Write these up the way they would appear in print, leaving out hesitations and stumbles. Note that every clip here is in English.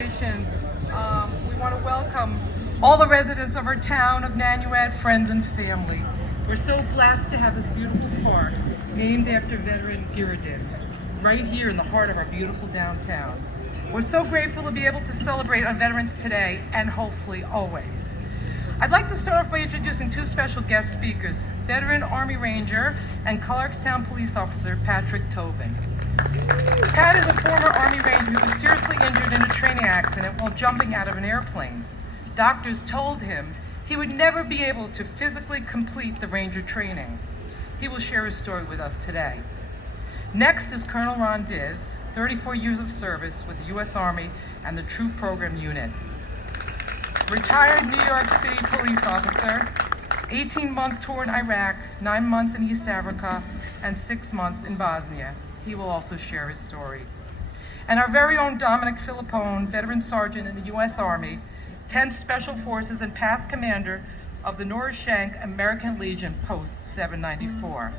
We want to welcome all the residents of our town of Nanuet, friends and family. We're so blessed to have this beautiful park named after veteran Girardin, right here in the heart of our beautiful downtown. We're so grateful to be able to celebrate on Veterans today and hopefully always. I'd like to start off by introducing two special guest speakers, veteran Army Ranger and Clarkstown Police Officer Patrick Tobin. Pat is a former Army Ranger who was seriously injured in a training accident while jumping out of an airplane. Doctors told him he would never be able to physically complete the Ranger training. He will share his story with us today. Next is Colonel Ron Diz, 34 years of service with the U.S. Army and the Troop Program units. Retired New York City police officer, 18-month tour in Iraq, 9 months in East Africa, and 6 months in Bosnia. He will also share his story. And our very own Dominic Filippone, veteran sergeant in the U.S. Army, 10th Special Forces and past commander of the Norris Shank American Legion Post 794.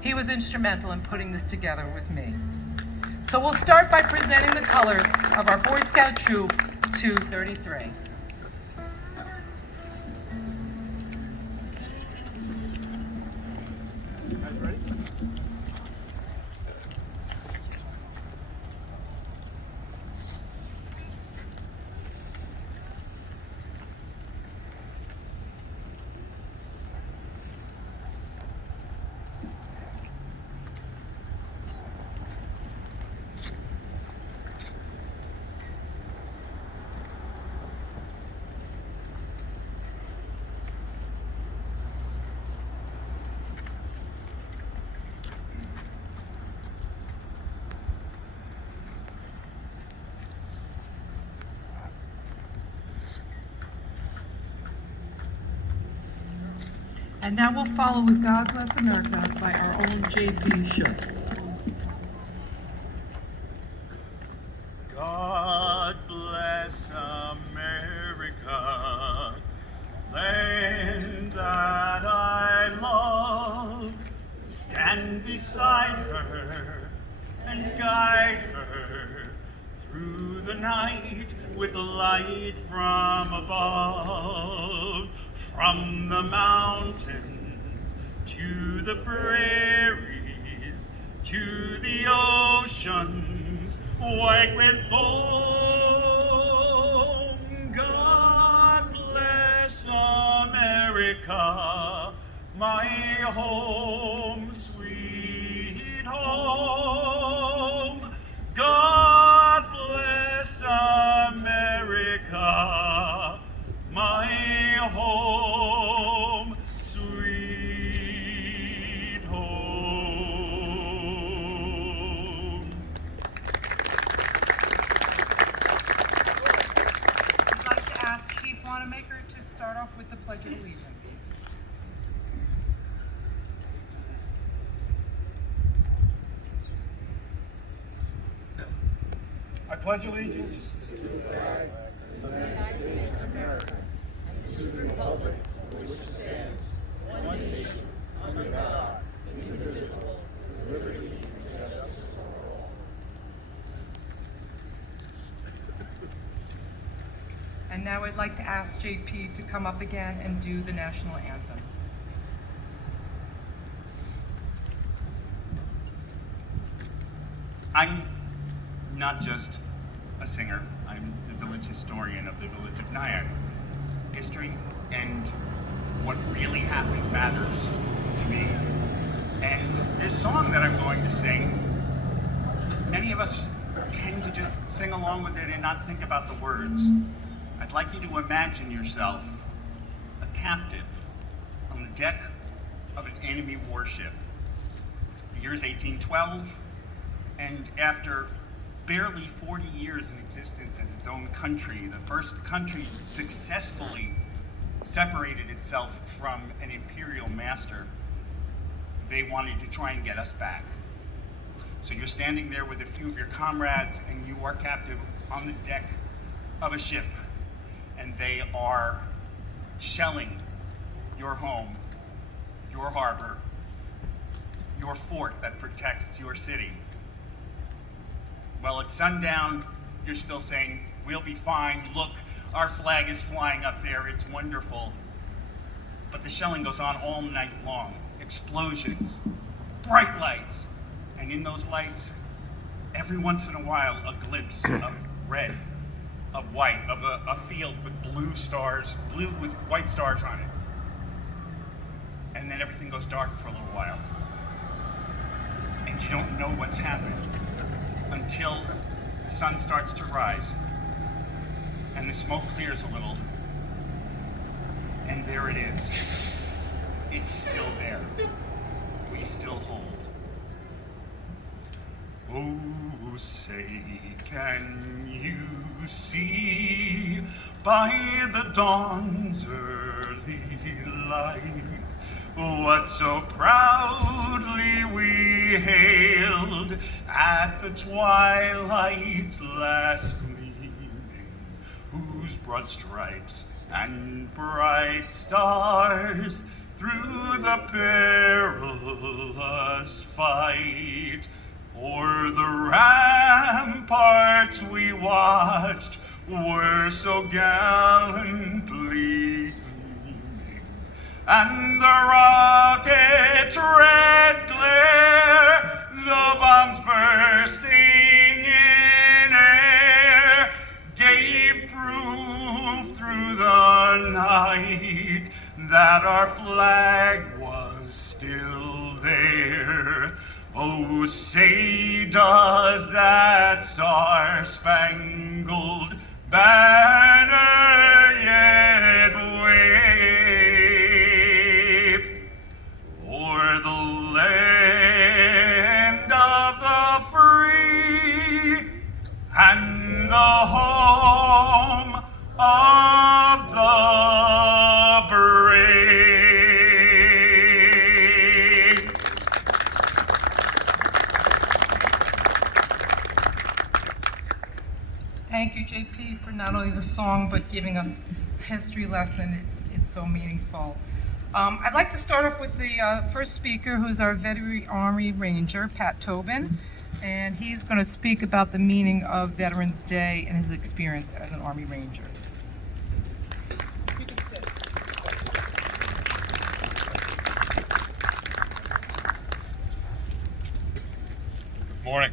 He was instrumental in putting this together with me. So we'll start by presenting the colors of our Boy Scout Troop 233. And now we'll follow with God Bless America by our own J.P. Schutz. God bless America, land that I love. Stand beside her and guide her through the night with light from above. From the mountains to the prairies to the oceans white with foam. God bless America, my home, sweet home. God bless America, my home, sweet home. I'd like to ask Chief Wanamaker to start off with the Pledge of Allegiance. I pledge allegiance to the flag of the United States of America and to the republic for which it stands, one nation, under God, indivisible, with liberty and justice for all. And now I'd like to ask J.P. to come up again and do the national anthem. I'm not just a singer. I'm the village historian of the village of Nyack. History and what really happened matters to me. And this song that I'm going to sing, many of us tend to just sing along with it and not think about the words. I'd like you to imagine yourself a captive on the deck of an enemy warship. The year is 1812, and after barely 40 years in existence as its own country, the first country successfully separated itself from an imperial master. They wanted to try and get us back. So you're standing there with a few of your comrades and you are captive on the deck of a ship, and they are shelling your home, your harbor, your fort that protects your city. Well, at sundown, you're still saying We'll be fine. Look, our flag is flying up there. It's wonderful. But the shelling goes on all night long. Explosions, bright lights. And in those lights, every once in a while, a glimpse of red, of white, of a field with blue stars, blue with white stars on it. And then everything goes dark for a little while. And you don't know what's happened until the sun starts to rise and the smoke clears a little. And there it is. It's still there. We still hold. Oh, say, can you see by the dawn's early light what so proudly we hailed at the twilight's last gleaming, whose broad stripes and bright stars through the perilous fight o'er the ramparts we watched were so gallantly gleaming, and the rocket's red glare, the bombs bursting in air, gave proof through the night that our flag was still there. Oh, say does that star-spangled banner yet wave o'er the land of the free and the home of the brave? Thank you, JP, for not only the song, but giving us a history lesson. It's so meaningful. I'd like to start off with the first speaker, who's our Veteran Army Ranger, Pat Tobin, and he's going to speak about the meaning of Veterans Day and his experience as an Army Ranger. You can sit. Morning.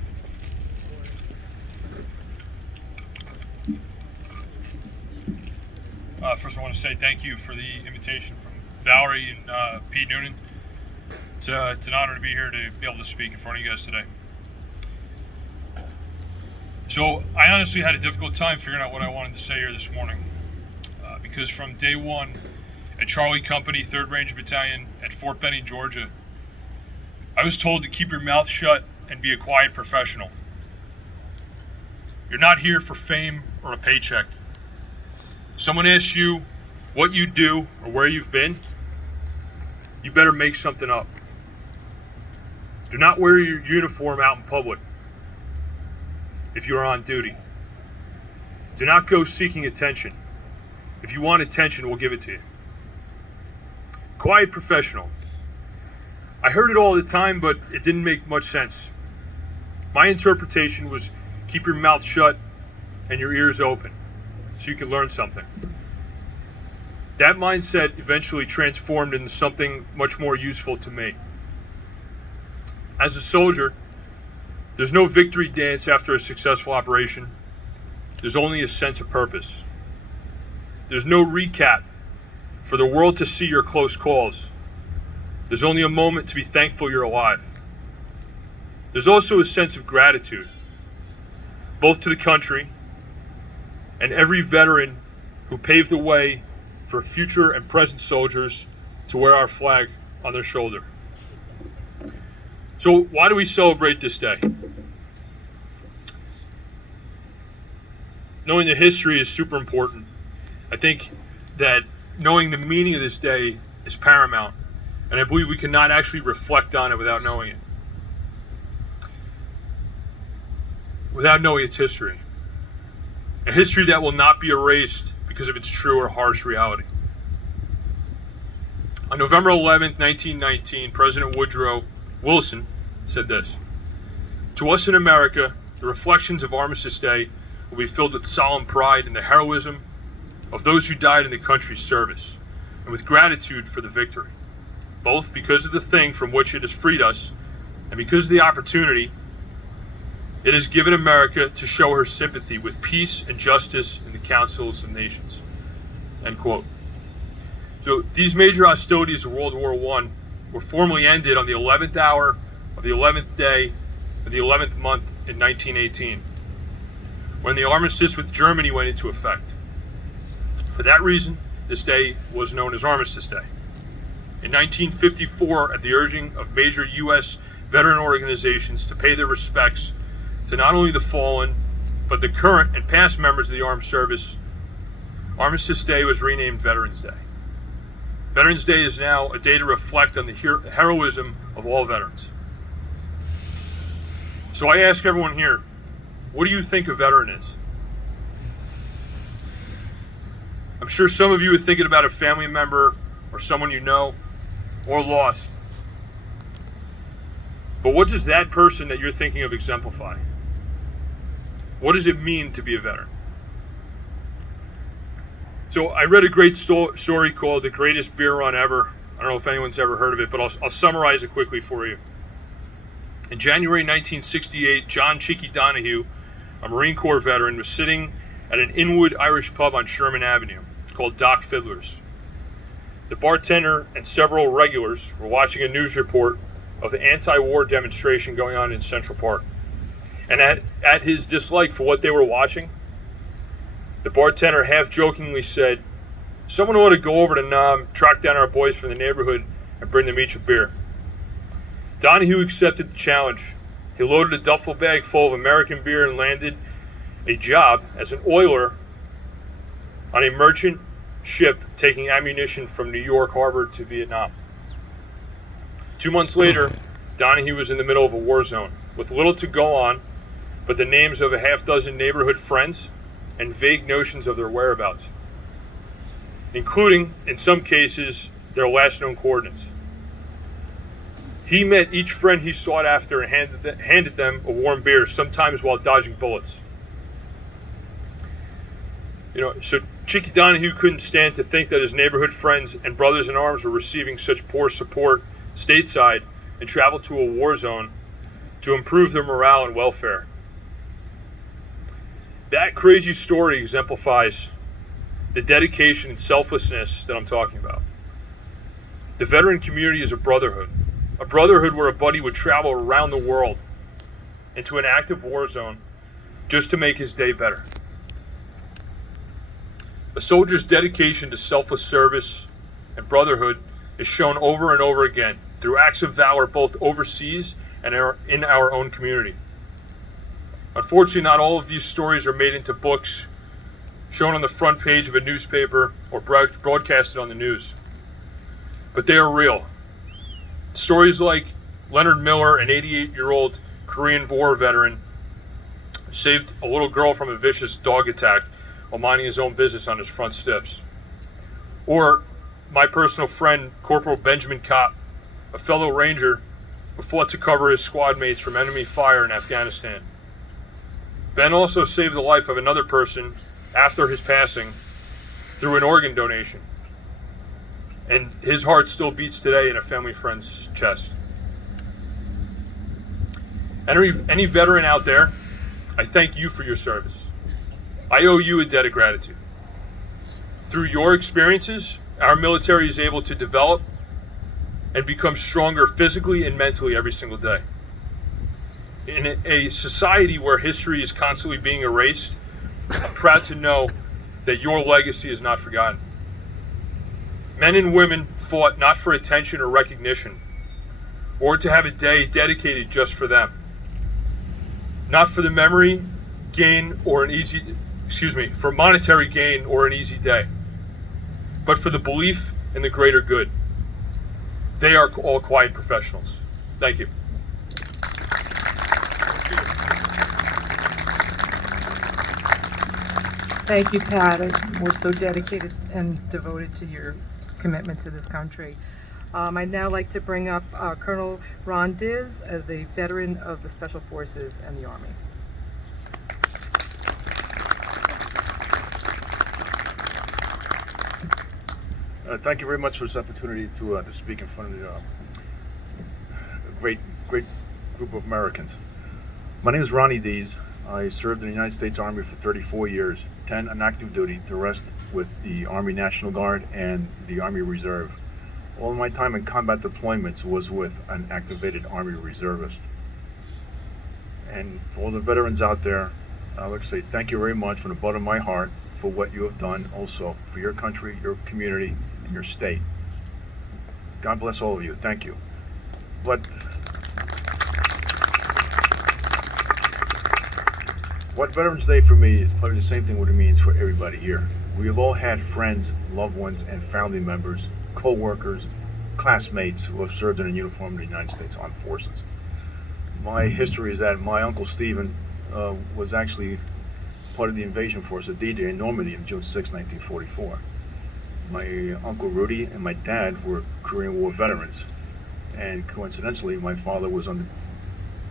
First, I want to say thank you for the invitation from Valerie and Pete Noonan. It's an honor to be here to be able to speak in front of you guys today. So I honestly had a difficult time figuring out what I wanted to say here this morning, because from day one at Charlie Company, 3rd Ranger Battalion at Fort Benning, Georgia, I was told to keep your mouth shut and be a quiet professional. You're not here for fame or a paycheck. Someone asks you what you do or where you've been, you better make something up. Do not wear your uniform out in public if you are on duty. Do not go seeking attention. If you want attention, we'll give it to you. Quiet professional. I heard it all the time, but it didn't make much sense. My interpretation was keep your mouth shut and your ears open so you can learn something. That mindset eventually transformed into something much more useful to me. As a soldier, there's no victory dance after a successful operation. There's only a sense of purpose. There's no recap for the world to see your close calls. There's only a moment to be thankful you're alive. There's also a sense of gratitude, both to the country and every veteran who paved the way for future and present soldiers to wear our flag on their shoulder. So why do we celebrate this day? Knowing the history is super important. I think that knowing the meaning of this day is paramount, and I believe we cannot actually reflect on it without knowing it. Without knowing its history. A history that will not be erased because of its true or harsh reality. On November 11th, 1919, President Woodrow Wilson said this: "To us in America, the reflections of Armistice Day will be filled with solemn pride in the heroism of those who died in the country's service, and with gratitude for the victory, both because of the thing from which it has freed us, and because of the opportunity it has given America to show her sympathy with peace and justice in the councils of nations. End quote. So these major hostilities of World War I were formally ended on the 11th hour of the 11th day of the 11th month in 1918, when the armistice with Germany went into effect. For that reason, this day was known as Armistice Day. In 1954, at the urging of major U.S. veteran organizations to pay their respects to not only the fallen, but the current and past members of the armed service, Armistice Day was renamed Veterans Day. Veterans Day is now a day to reflect on the heroism of all veterans. So I ask everyone here, what do you think a veteran is? I'm sure some of you are thinking about a family member or someone you know or lost. But what does that person that you're thinking of exemplify? What does it mean to be a veteran? So I read a great story called The Greatest Beer Run Ever. I don't know if anyone's ever heard of it, but I'll summarize it quickly for you. In January 1968, John Cheeky Donahue, a Marine Corps veteran, was sitting at an Inwood Irish pub on Sherman Avenue. It's called Doc Fiddler's. The bartender and several regulars were watching a news report of the anti-war demonstration going on in Central Park. And at his dislike for what they were watching, the bartender half-jokingly said, "Someone ought to go over to Nam, track down our boys from the neighborhood, and bring them each a beer." Donahue accepted the challenge. He loaded a duffel bag full of American beer and landed a job as an oiler on a merchant ship taking ammunition from New York Harbor to Vietnam. 2 months later, Donahue was in the middle of a war zone with little to go on but the names of a half-dozen neighborhood friends and vague notions of their whereabouts, including, in some cases, their last known coordinates. He met each friend he sought after and handed them a warm beer, sometimes while dodging bullets. So Cheeky Donahue couldn't stand to think that his neighborhood friends and brothers in arms were receiving such poor support stateside and traveled to a war zone to improve their morale and welfare. That crazy story exemplifies the dedication and selflessness that I'm talking about. The veteran community is a brotherhood where a buddy would travel around the world into an active war zone just to make his day better. A soldier's dedication to selfless service and brotherhood is shown over and over again through acts of valor both overseas and in our own community. Unfortunately, not all of these stories are made into books, shown on the front page of a newspaper, or broadcasted on the news. But they are real. Stories like Leonard Miller, an 88-year-old Korean War veteran, saved a little girl from a vicious dog attack while minding his own business on his front steps. Or my personal friend, Corporal Benjamin Kopp, a fellow Ranger who fought to cover his squad mates from enemy fire in Afghanistan. Ben also saved the life of another person after his passing through an organ donation. And his heart still beats today in a family friend's chest. Any veteran out there, I thank you for your service. I owe you a debt of gratitude. Through your experiences, our military is able to develop and become stronger physically and mentally every single day. In a society where history is constantly being erased, I'm proud to know that your legacy is not forgotten. Men and women fought not for attention or recognition, or to have a day dedicated just for them. Not for the monetary gain or an easy day, but for the belief in the greater good. They are all quiet professionals. Thank you. Thank you, Pat. We're so dedicated and devoted to your commitment to this country. I'd now like to bring up Colonel Ron Diz, the veteran of the Special Forces and the Army. Thank you very much for this opportunity to speak in front of a great group of Americans. My name is Ronnie Dees. I served in the United States Army for 34 years, 10 on active duty, the rest with the Army National Guard and the Army Reserve. All of my time in combat deployments was with an activated Army reservist. And for all the veterans out there, I'd like to say thank you very much from the bottom of my heart for what you have done also for your country, your community, and your state. God bless all of you. Thank you. But what Veterans Day for me is probably the same thing what it means for everybody here. We have all had friends, loved ones, and family members, co-workers, classmates who have served in a uniform in the United States Armed Forces. My history is that my uncle Stephen was actually part of the invasion force of D-Day in Normandy on June 6, 1944. My uncle Rudy and my dad were Korean War veterans, and coincidentally, my father was on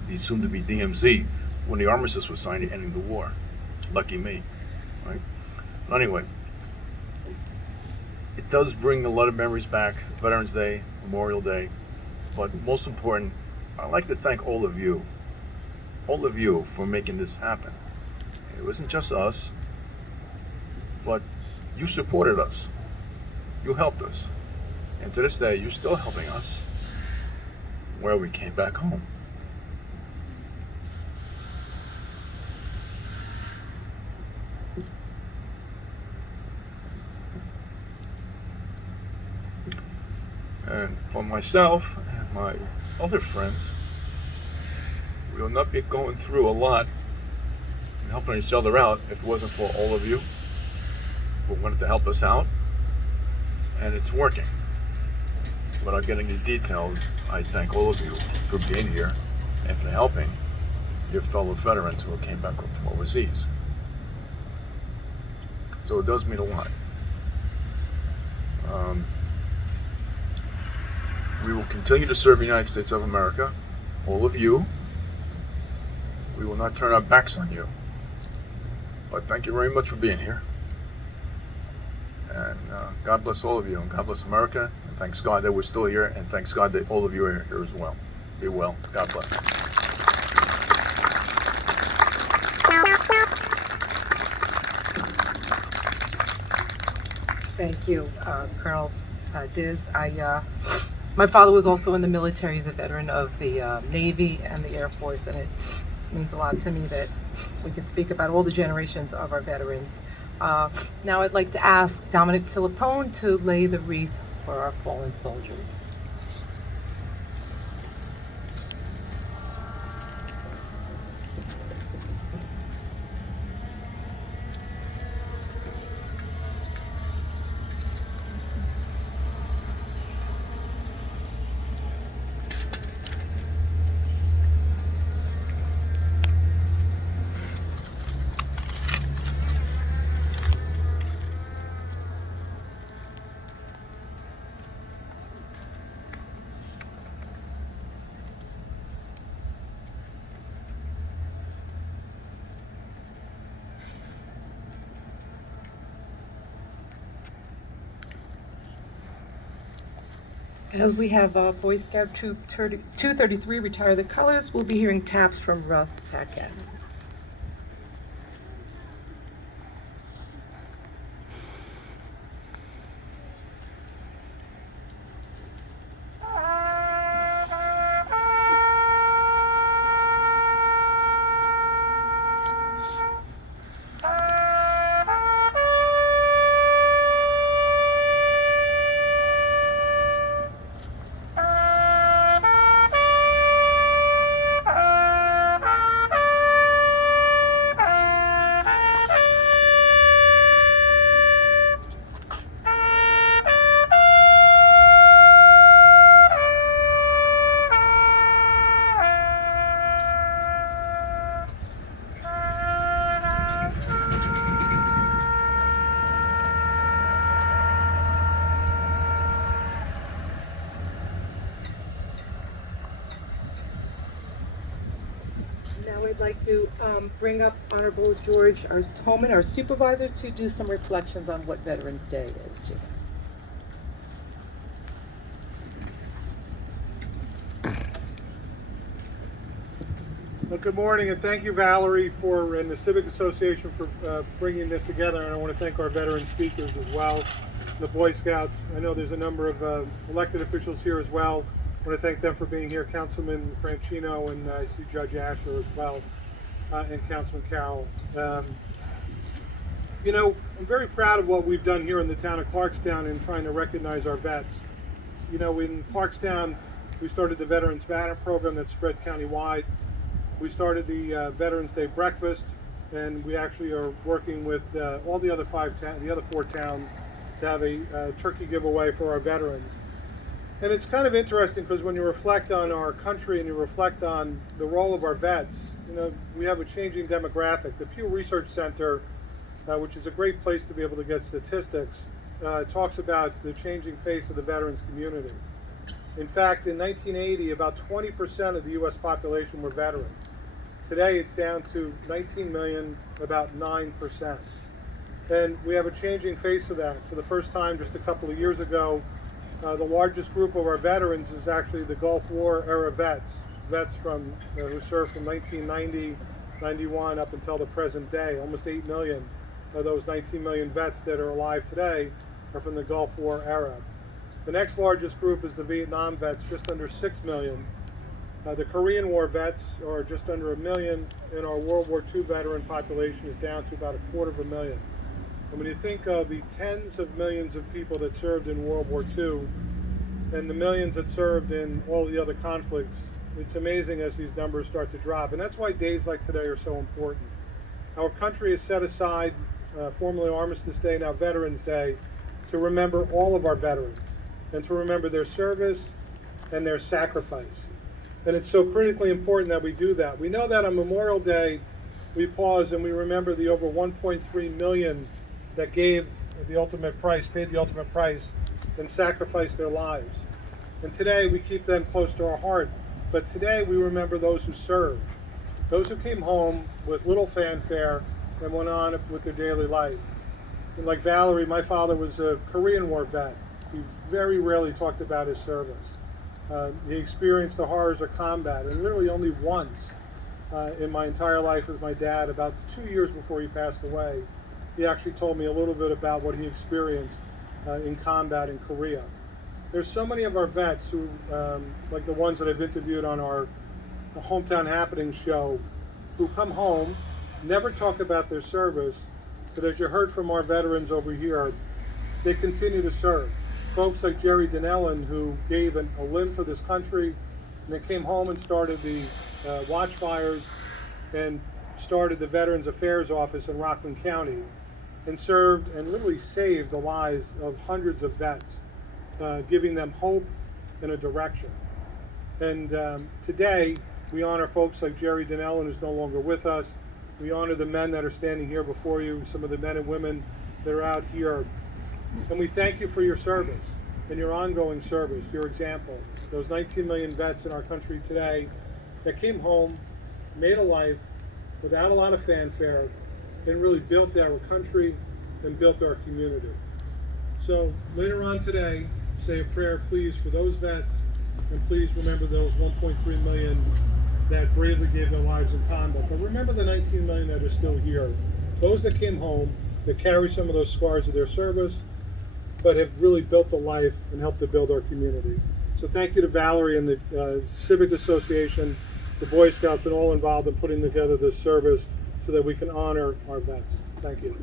the soon-to-be DMZ when the armistice was signed ending the war. Lucky me, right? But anyway, it does bring a lot of memories back, Veterans Day, Memorial Day, but most important, I'd like to thank all of you for making this happen. It wasn't just us, but you supported us, you helped us, and to this day, you're still helping us where we came back home. And for myself and my other friends, we will not be going through a lot and helping each other out if it wasn't for all of you who wanted to help us out. And it's working. Without getting into details, I thank all of you for being here and for helping your fellow veterans who came back from overseas. So it does mean a lot. We will continue to serve the United States of America, all of you. We will not turn our backs on you. But thank you very much for being here. And God bless all of you, and God bless America, and thanks God that we're still here, and thanks God that all of you are here as well. Be well. God bless. Thank you, Colonel Diz. My father was also in the military. He's a veteran of the Navy and the Air Force, and it means a lot to me that we can speak about all the generations of our veterans. Now I'd like to ask Dominic Filippone to lay the wreath for our fallen soldiers. As we have Boy Scout Troop 233 retire the colors, we'll be hearing taps from Russ Paquette. Now I'd like to bring up Honorable George Holman, our supervisor, to do some reflections on what Veterans Day is today. Well, good morning, and thank you, Valerie, and the Civic Association for bringing this together. And I want to thank our veteran speakers as well, the Boy Scouts. I know there's a number of elected officials here as well. I want to thank them for being here, Councilman Franchino, and I see Judge Asher as well, and Councilman Carroll. You know, I'm very proud of what we've done here in the town of Clarkstown in trying to recognize our vets. You know, in Clarkstown, we started the Veterans Banner program that spread countywide. We started the Veterans Day breakfast, and we actually are working with all the other four towns to have a turkey giveaway for our veterans. And it's kind of interesting because when you reflect on our country and you reflect on the role of our vets, you know, we have a changing demographic. The Pew Research Center, which is a great place to be able to get statistics, talks about the changing face of the veterans community. In fact, in 1980, about 20% of the U.S. population were veterans. Today, it's down to 19 million, about 9%. And we have a changing face of that. For the first time, just a couple of years ago, the largest group of our veterans is actually the Gulf War era vets from who served from 1990, 91 up until the present day. Almost 8 million of those 19 million vets that are alive today are from the Gulf War era. The next largest group is the Vietnam vets, just under 6 million. The Korean War vets are just under 1 million, and our World War II veteran population is down to about 250,000. And when you think of the tens of millions of people that served in World War II and the millions that served in all the other conflicts, it's amazing as these numbers start to drop. And that's why days like today are so important. Our country has set aside, formerly Armistice Day, now Veterans Day, to remember all of our veterans and to remember their service and their sacrifice. And it's so critically important that we do that. We know that on Memorial Day, we pause and we remember the over 1.3 million that gave the ultimate price, paid the ultimate price, and sacrificed their lives. And today we keep them close to our heart. But today we remember those who served, those who came home with little fanfare and went on with their daily life. And like Valerie, my father was a Korean War vet. He very rarely talked about his service. He experienced the horrors of combat, and literally only once in my entire life with my dad, about 2 years before he passed away, he actually told me a little bit about what he experienced in combat in Korea. There's so many of our vets who, like the ones that I've interviewed on our Hometown Happenings show, who come home, never talk about their service, but as you heard from our veterans over here, they continue to serve. Folks like Jerry Donnellan, who gave a limb for this country, and they came home and started the Watchfires and started the Veterans Affairs Office in Rockland County, and served and literally saved the lives of hundreds of vets, giving them hope and a direction. And today, we honor folks like Jerry Donnellan, who's no longer with us. We honor the men that are standing here before you, some of the men and women that are out here. And we thank you for your service and your ongoing service, your example. Those 19 million vets in our country today that came home, made a life without a lot of fanfare, and really built our country and built our community. So later on today, say a prayer, please, for those vets, and please remember those 1.3 million that bravely gave their lives in combat. But remember the 19 million that are still here, those that came home, that carry some of those scars of their service, but have really built a life and helped to build our community. So thank you to Valerie and the Civic Association, the Boy Scouts, and all involved in putting together this service so that we can honor our vets. Thank you.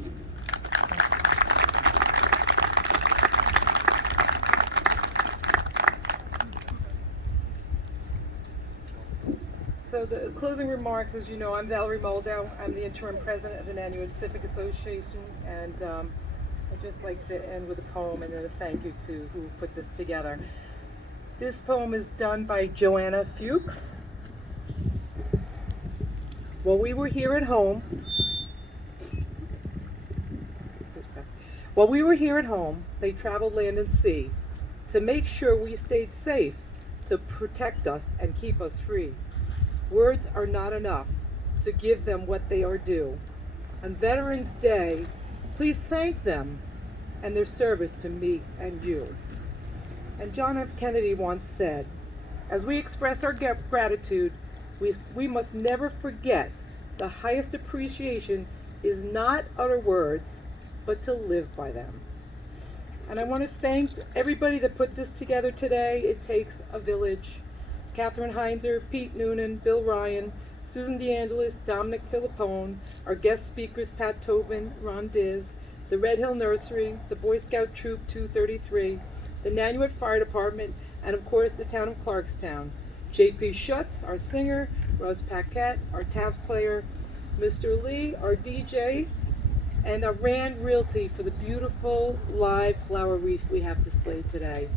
So the closing remarks, as you know, I'm Valerie Moldow. I'm the interim president of the Nanuets Civic Association, and I'd just like to end with a poem and then a thank you to who put this together. This poem is done by Joanna Fuchs. While we were here at home, they traveled land and sea to make sure we stayed safe, to protect us and keep us free. Words are not enough to give them what they are due. On Veterans Day, please thank them and their service to me and you. And John F. Kennedy once said, as we express our gratitude We must never forget the highest appreciation is not utter words, but to live by them. And I want to thank everybody that put this together today. It takes a village. Catherine Heinzer, Pete Noonan, Bill Ryan, Susan DeAngelis, Dominic Filippone, our guest speakers Pat Tobin, Ron Diz, the Red Hill Nursery, the Boy Scout Troop 233, the Nanuet Fire Department, and of course the town of Clarkstown. J.P. Schutz, our singer, Rose Paquette, our taps player, Mr. Lee, our DJ, and Rand Realty for the beautiful live flower wreath we have displayed today.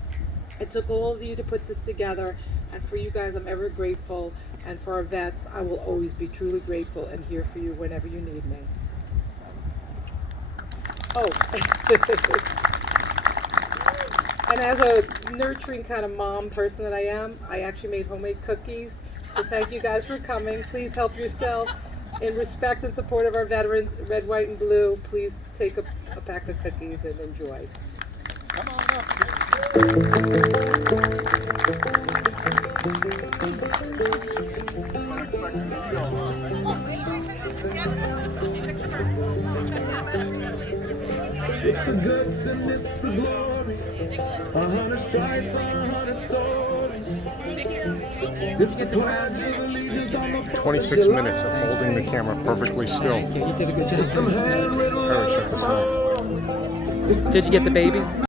It took all of you to put this together, and for you guys I'm ever grateful, and for our vets I will always be truly grateful and here for you whenever you need me. Oh, and as a nurturing kind of mom person that I am, I actually made homemade cookies. So thank you guys for coming. Please help yourself. In respect and support of our veterans, red, white, and blue, please take a pack of cookies and enjoy. Come on up, It's the goods and it's the glory. 100 stripes, 100 stories. This is the pledge of allegiance on the 26 minutes of holding the camera perfectly still. You did a good job. Very sharp. Did you get the babies?